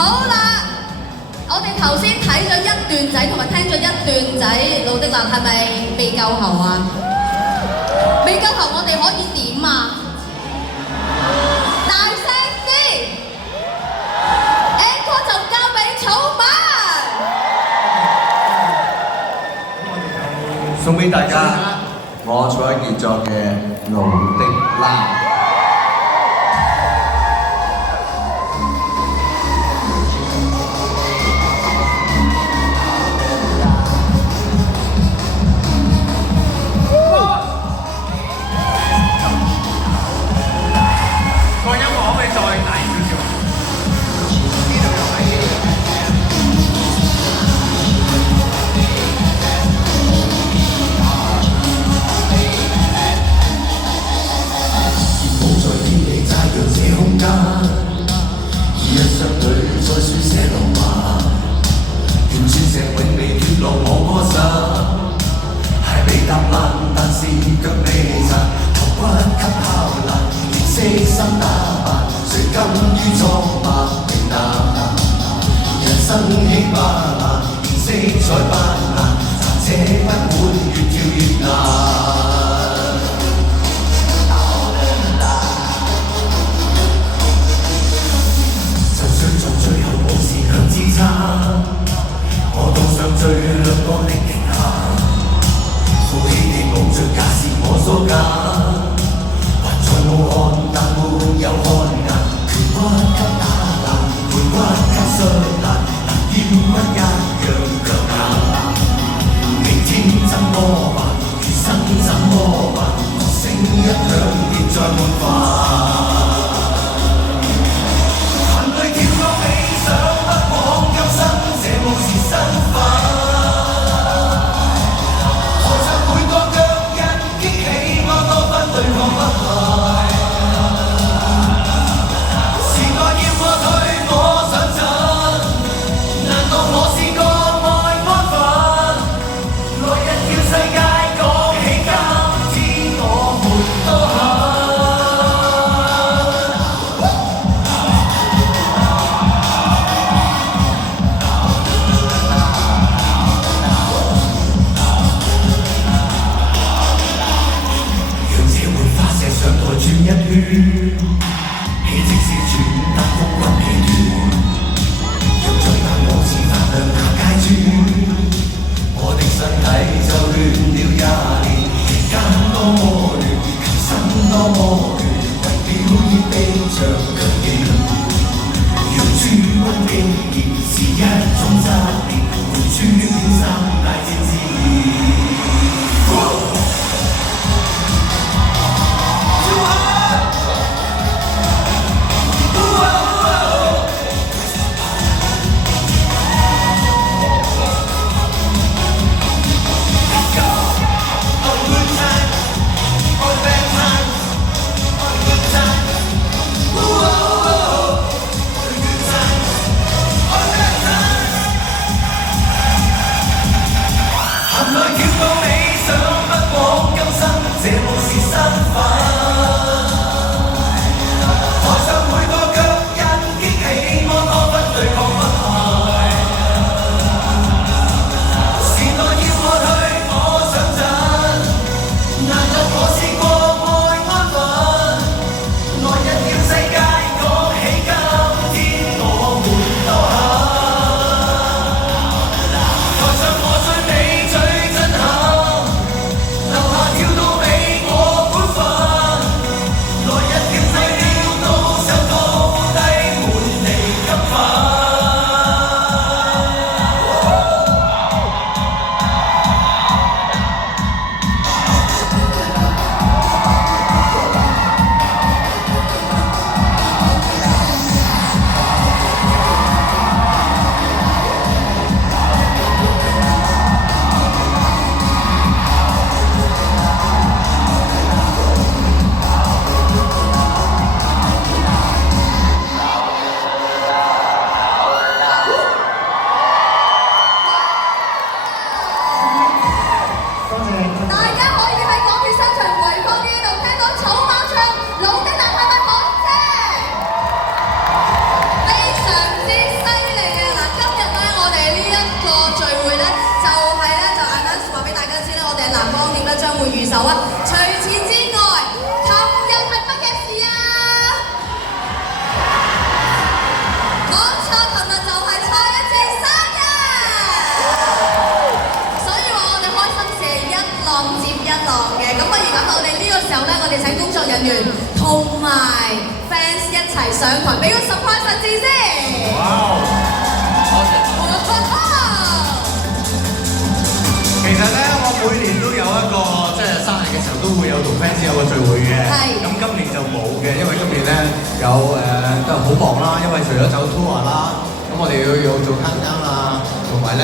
好啦，我哋頭先睇咗一段仔，同埋聽咗一段仔，盧迪蘭係咪未夠喉啊？未夠喉，我哋可以點啊？大聲啲 ！encore 就交俾草蜢。送俾大家，我蔡一傑作嘅盧迪蘭。冇錯，琴日就係蔡一智生日，所以話我哋開心事係一浪接一浪嘅。咁不如咁，我哋呢個時候咧，我哋請工作人員同埋 fans 一齊上台，俾個 surprise 實至先。哇！多謝。其實咧，我每年都有一個即係生日嘅時候，都會有同 fans 有個聚會嘅。係。咁今年就冇嘅，因為今年咧有都好忙啦，因為除咗走 tour 啦，咁我哋要做 countdown 啦，同埋咧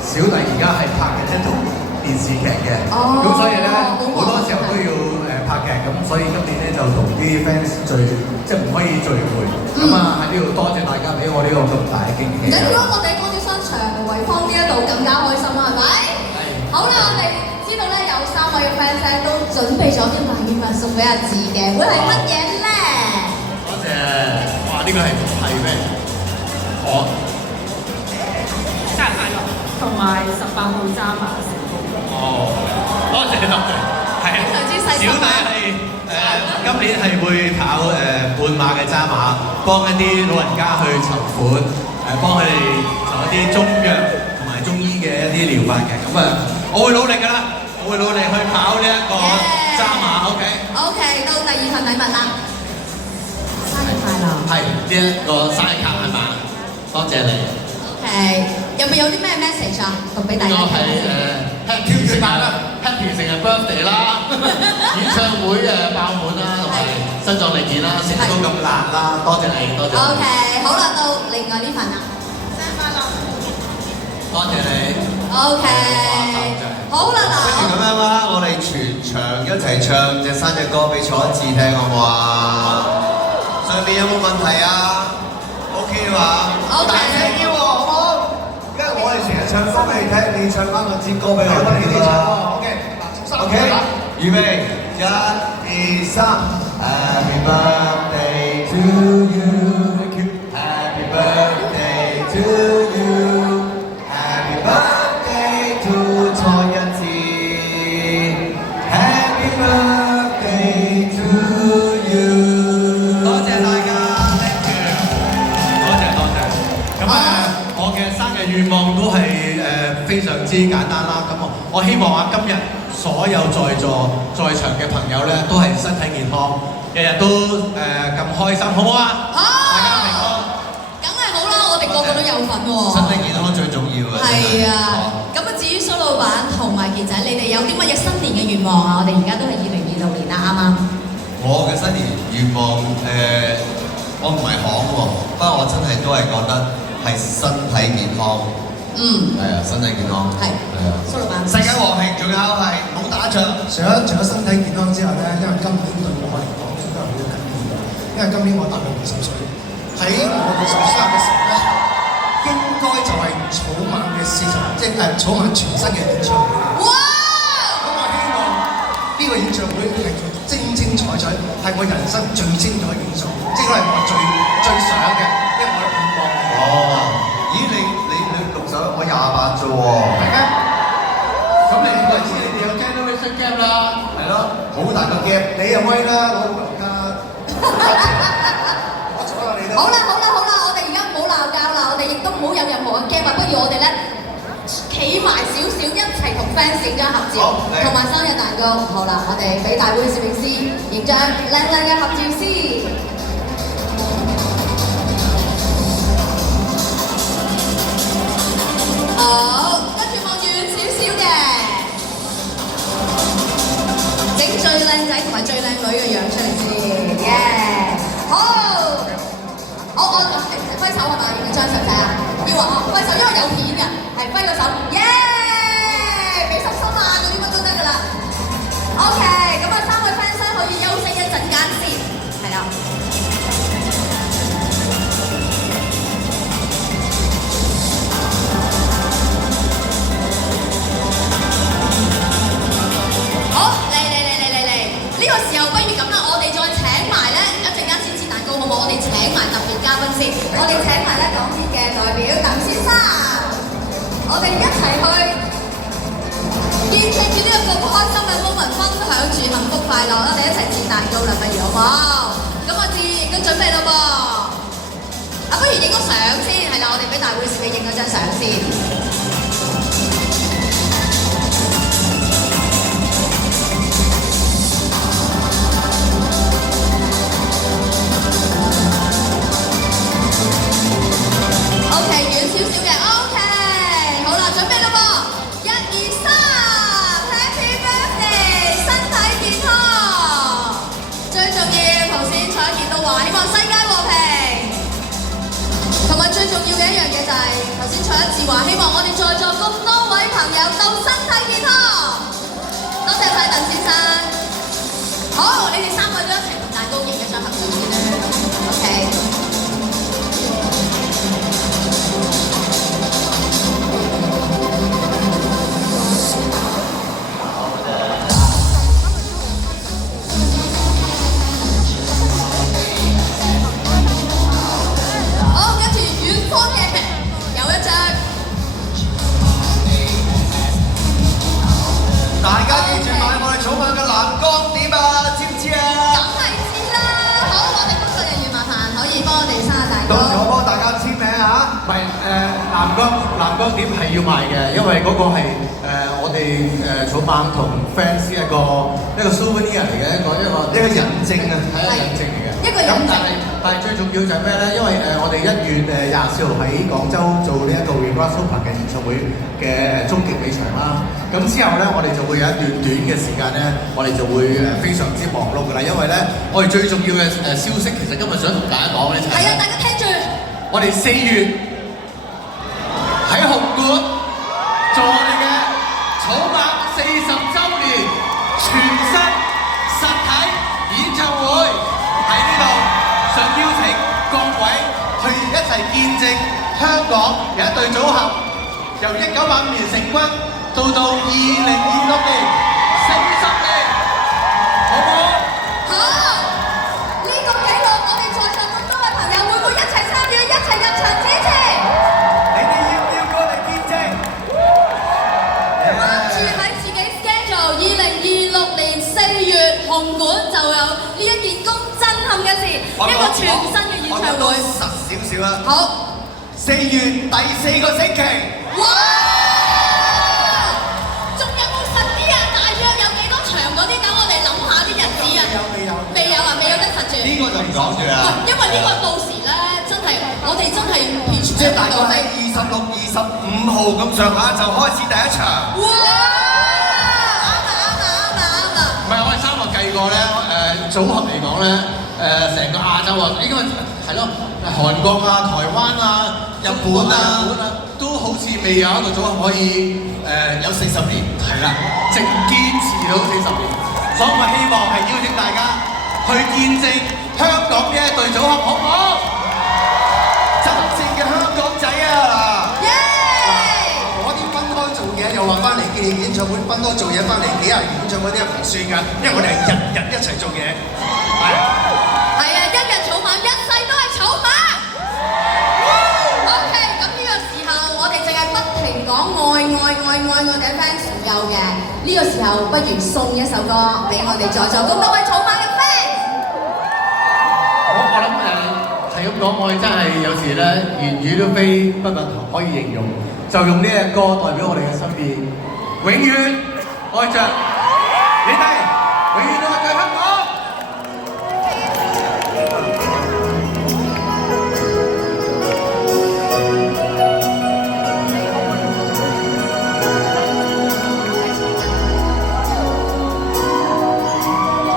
小弟而家係拍緊一套電視劇嘅，咁所以咧好多時候都要拍劇，咁所以今年咧就同啲 fans 即係唔可以聚會。咁啊喺呢度多謝大家俾我呢個咁大嘅驚喜。咁如果我哋喺光雕商場維坊呢一度更加開心啦，係咪？好啦，我哋知道咧有3位嘅 fans 都準備咗啲禮物送俾阿智嘅，會係乜嘢咧？多謝。哇！呢個係咩？我生日快樂，同埋18號揸馬成功。哦，多謝多謝，係啊，非常之細心小弟係今年係會跑半馬嘅揸馬，幫一啲老人家去籌款，幫佢哋做一啲中藥同埋中醫嘅一啲療法嘅，咁我會努力㗎啦，我會努力去跑呢一個揸馬 ，OK。OK，到第2份禮物啦，生日快樂。係呢一個生日卡係嘛？多謝你。OK，入面有啲咩 message 啊？讀俾大家呢個係聽。Happy 成日 Happy 成日 birthday 啦，演唱會爆滿啦，同埋身壯力健啦，食得都咁辣啦，多謝你，多謝。OK，好啦，到另外呢份啦。生日快樂。多謝你。OK，好啦嗱。不如咁樣啦，我哋全場一齊唱隻生日歌俾蔡一智聽，好唔好啊？上面有冇問題啊 ？OK 嘛？ OK 大聲啲喎，好唔好？因為我哋成日唱歌俾你聽，你唱翻個支歌俾我聽啦。OK，預備，1、2、3 ，Happy birthday to you，Happy birthday to you，Happy birthday to 蔡一智，Happy birthday to you。多謝大家 ，thank you，多謝多謝。咁我嘅生日願望都係非常之簡單啦。咁我希望今日所有在場嘅朋友咧，都係身體健康，日日都咁開心，好唔好啊？好，大家平安。梗係好啦，我哋個個都有份喎。身體健康最重要嘅。係啊，咁啊至於蘇老闆同埋傑仔，你哋有啲乜嘢新年嘅願望啊？我哋而家都係2026年啦，啱啱。我嘅新年願望我唔係行喎，不過我真係都係覺得係身體健康。係啊，身體健康。係啊，蘇老闆。世界和平，仲有係冇打仗。除咗身體健康之外咧，因為今年對我嚟講都係好緊要嘅，因為今年我踏入50歲，喺我50歲生日嘅時候咧，應該就係草蜢嘅即係草蜢全新嘅演唱會。哇！咁我希望呢個演唱會係精精彩彩，係我人生最精彩嘅演唱會，即係我最想嘅，因為我嘅願望。哦，咦你60，我28啫喎。係咩？咁你我知你哋有 generation gap 啦，係咯，好大個 gap。你又威啦，我老人家，我做下你都。好啦，我哋而家唔好鬧交啦，我哋亦都唔好有任何嘅 game 啊，不如我哋咧企埋少少一齊同 fans 影張合照，同埋生日蛋糕。好啦，我哋俾大會攝影師影張靚靚嘅合照先。好，跟住望遠少少嘅，整最靚仔同埋最靚女嘅樣出嚟先，耶！好，我揮手係嘛？影張相仔啊？要話揮手，因為有片嘅，係揮個手，耶！俾心心啊，嗰啲乜都得㗎啦。OK，咁啊3位 fans 可以休息一陣間先，係啦。好，嚟！呢個時候不如咁啦，我哋再請埋咧一陣間先切蛋糕好唔好？我哋請埋特別嘉賓先，我哋請埋咧港鐵嘅代表鄧先生，我哋一齊去見證住呢個咁開心嘅 moment， 分享住幸福快樂啦！我哋一齊切蛋糕啦，不如好唔好？咁我自然亦都準備啦噃。朋友到身體健康。多謝晒鄧先生。好，你哋3位都一齊同蛋糕影一張合照先啦。OK。好，跟住遠方嘅有一張。大家記住買我哋草蜢嘅藍光碟啊，知唔知啊？梗係知啦。好，我哋工作人員麻煩可以幫我哋生日蛋糕。到時我幫大家簽名嚇。唔係藍光碟係要賣嘅，因為嗰個係我哋草蜢同 fans 一個 souvenir 嚟嘅一個印證啊，係一個印證嚟嘅。一個印證。但係最重要就係咩咧？因為我哋1月24號喺廣州做呢一個 Regress Super 嘅演唱會嘅終極尾場啦。咁之後咧，我哋就會有一段短嘅時間咧，我哋就會非常之忙碌㗎啦。因為咧，我哋最重要嘅消息，其實今日想同大家講咧就係。係啊，大家聽住。我哋4月喺紅館做我哋嘅草蜢40週年全新實體演唱會，喺呢度想邀請各位去一齊見證香港有一隊組合由1985年成軍到2026年40年，好唔好？好，呢個紀錄我哋在場咁多位朋友會唔會一齊參與，一齊入場支持？你哋要唔要過嚟見證？關注喺自己 schedule 2026年4月紅館就有呢一件咁震撼嘅事，一個全新嘅演唱會。實少少啦。好，4月第4個星期。哇！仲有冇實啲啊？大約有幾多場嗰啲？等我哋諗下啲日子啊！未有啊，未有得實住。呢個就唔講住啦。喂，因為呢個到時咧，真係我哋真係完全即係大概喺26、25號咁上下就開始第一場。哇！啱啦！唔係，我哋3個計過咧，組合嚟講咧，成個亞洲啊，應該係咯，韓國啊、台灣啊、日本啊，都好似未有一個組合可以有40年，係啦，直堅持到40年。所以我希望係邀請大家去見證香港呢一隊組合，好唔好？真正嘅香港仔啊！耶！嗰啲分開做嘢又話翻嚟紀念演唱會，分開做嘢翻嚟幾廿年演唱會啲係唔算㗎，因為我哋係日日一齊做嘢。係係啊，一日草蜢，一世都係草蜢。OK， 咁呢個時候我哋淨係不停講愛我哋嘅 fans 唔夠嘅，呢個時候不如送一首歌俾我哋在座咁多位草蜢嘅 fans。我諗係咁講，我哋真係有時咧言語都非不可以形容，就用呢隻歌代表我哋嘅心意，永遠愛着你哋，永遠愛着香港。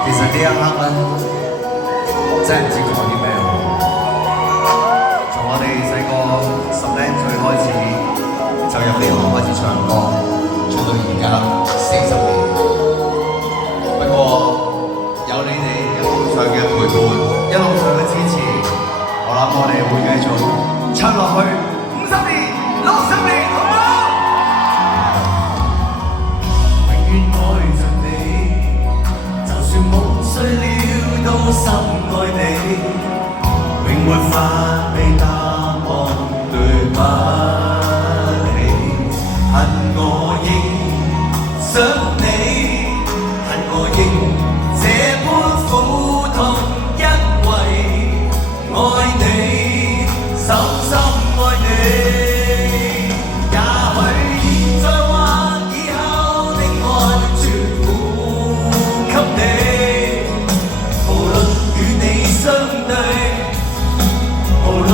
其實呢一刻咧，真係唔知講啲咩好。從我哋細個10零歲開始就入呢行開始唱歌，唱到而家40年。不過有你哋一路上嘅陪伴，一路上嘅支持，我諗我哋會繼續唱落去50年、60年，好唔好？永遠愛着你，就算夢碎了都深愛你，永沒法被淡忘對不起。恨我應想你，恨我應這般苦痛，因為愛你，深深愛你。也許現在或以後的愛全付給你，無論與你相對，無論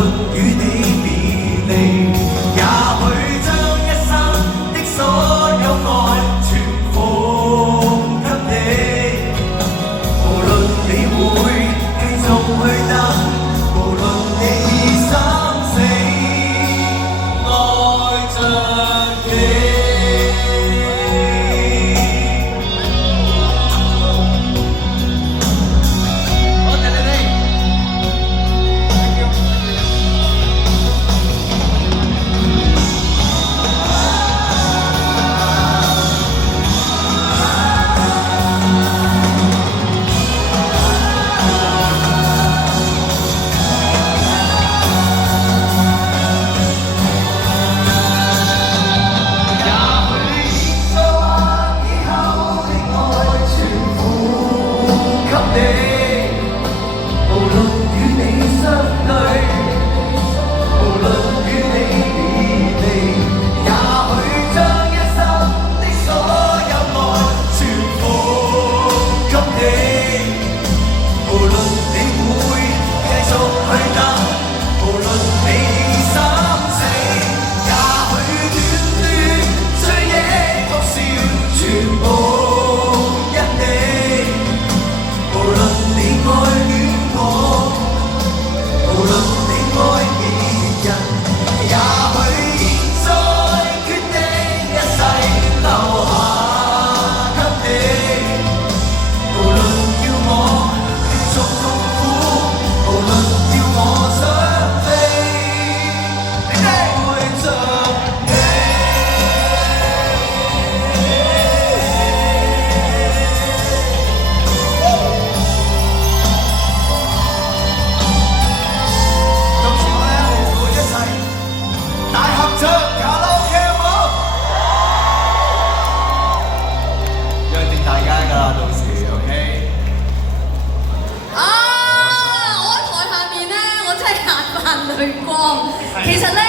光。其實咧，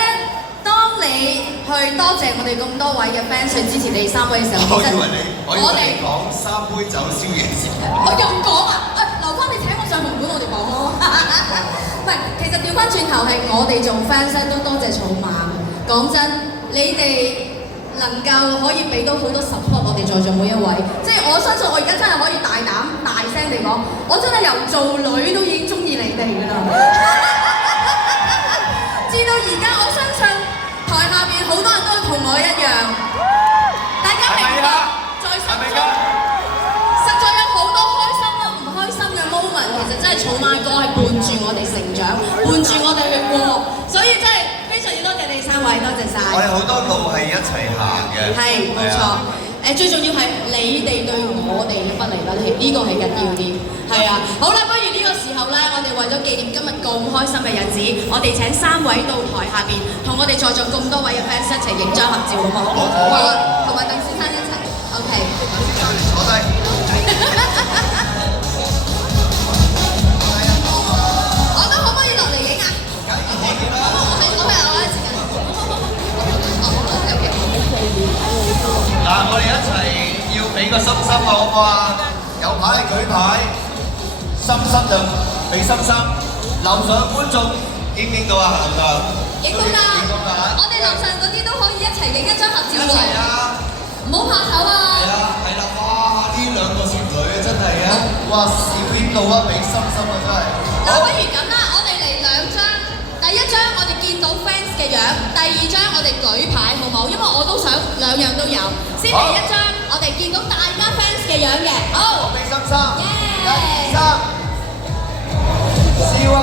當你去多謝我哋咁多位嘅 fans 去支持你哋三位嘅時候，其實我哋講三杯酒宵夜先。我又講啊！留翻你請我上紅館，我哋講咯。唔係，其實調翻轉頭係我哋做 fans 都多謝草蜢。講真，你哋能夠可以俾到好多 support 我哋在座每一位，即係我相信我而家真係可以大膽大聲地講，我真係由做女都已經中意你哋㗎啦。至到而家，我相信台下邊好多人都同我一樣，大家明白在心中。實在有好多開心啦、唔開心嘅 moment，其實真係草蜢哥係伴住我哋成長，伴住我哋去過，所以真係非常之多謝你哋三位，多謝晒。我哋好多路係一齊行嘅。係，冇錯。最重要係你哋對我哋嘅不離不棄，呢個係緊要啲。係啊，好啦，不如呢個時候咧，我哋為咗紀念今日咁開心嘅日子，我哋請三位到台下邊，同我哋在座咁多位嘅 fans 一齊影張合照，好唔好？好啊，同埋鄧先生一齊。OK。坐低。我都可唔可以落嚟影啊？梗係可以啦。我一時間。嗱，我哋一齊要俾個心心好唔好啊？有牌舉牌，心心就俾心心，樓上觀眾影唔影到啊？樓上影到㗎，我哋樓上嗰啲都可以一齊影一張合照喎。一齊啊！唔好怕醜啊！係啊，係啦，哇！呢兩個少女啊，真係啊，哇！笑點到啊，俾心心啊，真係。嗱，不如咁啦，我哋嚟兩張。第一張我哋見到 fans 嘅樣，第二張我哋舉牌好冇？因為我都想兩樣都有。先嚟一張，我哋見到大家 fans 嘅樣嘅，好。俾心心，一、二、三，笑啊！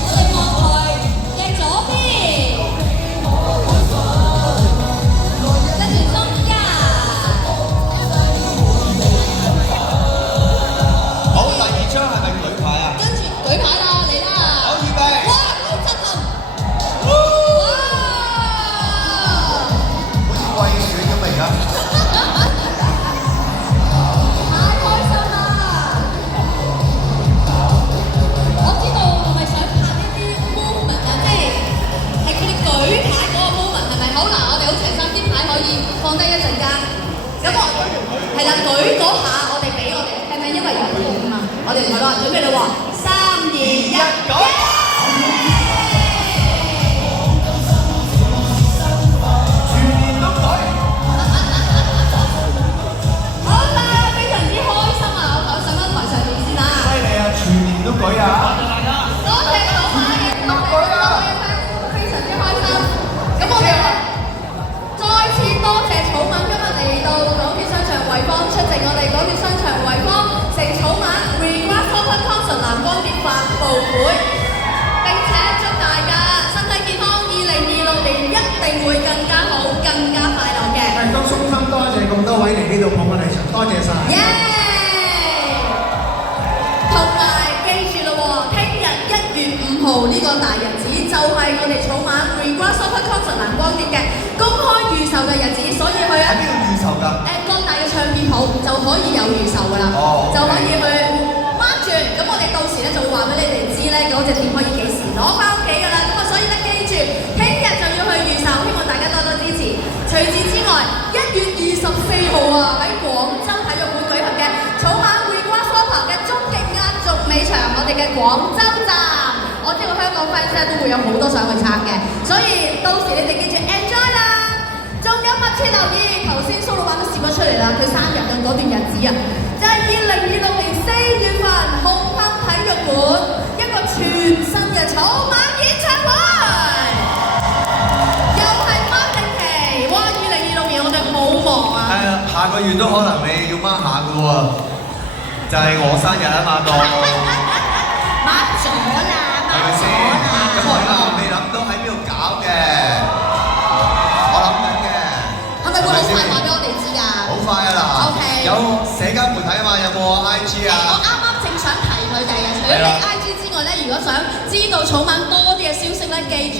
我哋望台嘅左邊，跟住中間。好，第二張係咪舉牌啊？跟住舉牌啦，嚟啦！好，預備。哇，好震撼！哇！好似貴選咁嚟㗎。太開心啦！我知道係咪想拍一啲 moment 啊，即係佢哋舉牌嗰個 moment 係咪？好嗱，我哋好齊心啲牌可以放低一陣間。咁我係啦，舉嗰下我哋俾我哋聽聽，因為有影啊嘛。我哋唔係咯，準備啦喎，3、2、1，舉！好啦，非常之開心啊！我上翻台上面先啦。犀利啊！全年都舉啊！多謝草蜢嘅各位非常之開心。咁我哋再次多謝草蜢今日嚟到港鐵商場惠坊出席我哋港鐵商場惠坊成草蜢 Regress Open Concert 藍光碟發佈會，並且祝大家身體健康，2026年一定會更加好、更加快樂嘅。係，都衷心多謝咁多位嚟呢度捧我哋場，多謝晒。耶！同埋記住咯喎，聽日1月5號呢個大日子就係我哋草蜢 Regress Open Concert 藍光碟嘅公開預售嘅日子，所以去喺邊度預售㗎？各大嘅唱片鋪就可以有預售㗎啦，就可以去 mark 住。咁我哋到時咧就會話俾你哋知咧嗰隻碟可以幾時攞翻屋企㗎啦。咁啊，所以咧記住，聽日就要去預售，希望大家多多支持。除此之外，1月24號啊喺廣州體育館舉行嘅草蜢 Regress Open 嘅終極壓軸尾場，我哋嘅廣州站，我知道香港 fans 咧都會有好多想去撐嘅，所以到時你哋記住 enjoy 啦。仲有密切留意，頭先蘇老闆都試咗出嚟啦，佢生日嘅嗰段日子啊，就係2026年4月份紅磡體育館一個全新嘅草蜢演唱會，又係孖定期，哇！2026年我哋好忙啊！係啊，下個月都可能你要掹下㗎喎，就係我生日啊嘛，到掹咗啦，係咪先？咁我未諗到喺邊度搞嘅，我諗緊嘅。係咪會好快話俾我哋知㗎？好快啊嗱 OK 有社交媒體啊嘛，有冇 IG 啊？我啱啱正想提佢哋啊，除咗你 IG 之外外咧，如果想知道草蜢多啲嘅消息咧，記住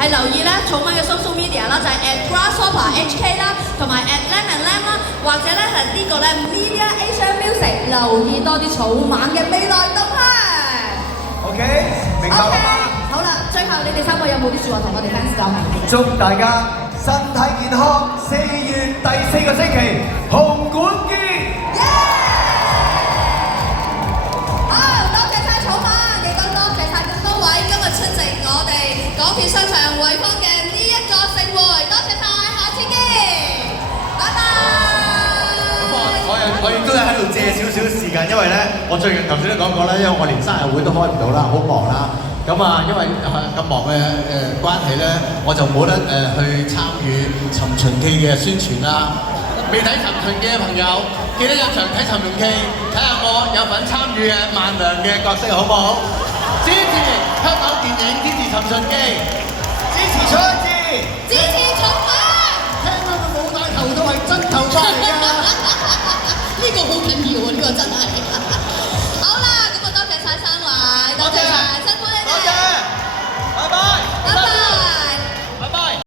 係留意咧草蜢嘅 social media 啦，就係 @grasshopper_hk 啦，同埋@lemandlam 啦，或者咧係呢個咧 Media Asia Music， 留意多啲草蜢嘅未來動向。OK， 明白啦嘛。好啦，最後你哋三個有冇啲説話同我哋 fans 講？祝大家身體健康，4月第4個星期紅館見。好，多謝晒草蜢，亦都多謝晒咁多位今日出席我哋港鐵商場匯豐嘅呢一個盛會，多謝晒，下次見，拜拜。我亦都喺度借少少時間，因為咧，我最近頭先都講過啦，因為我連生日會都開唔到啦，好忙啦。咁啊，因為咁忙嘅關係咧，我就冇得去參與《尋秦記》嘅宣傳啦。未睇《尋秦記》嘅朋友，記得入場睇《尋秦記》，睇下我有份參與嘅萬良嘅角色，好唔好？支持香港電影，支持《尋秦記》，支持蔡一智，支持草蜢。聽到佢冇戴頭套係真頭髮嚟㗎。呢個好緊要喎，呢個真係。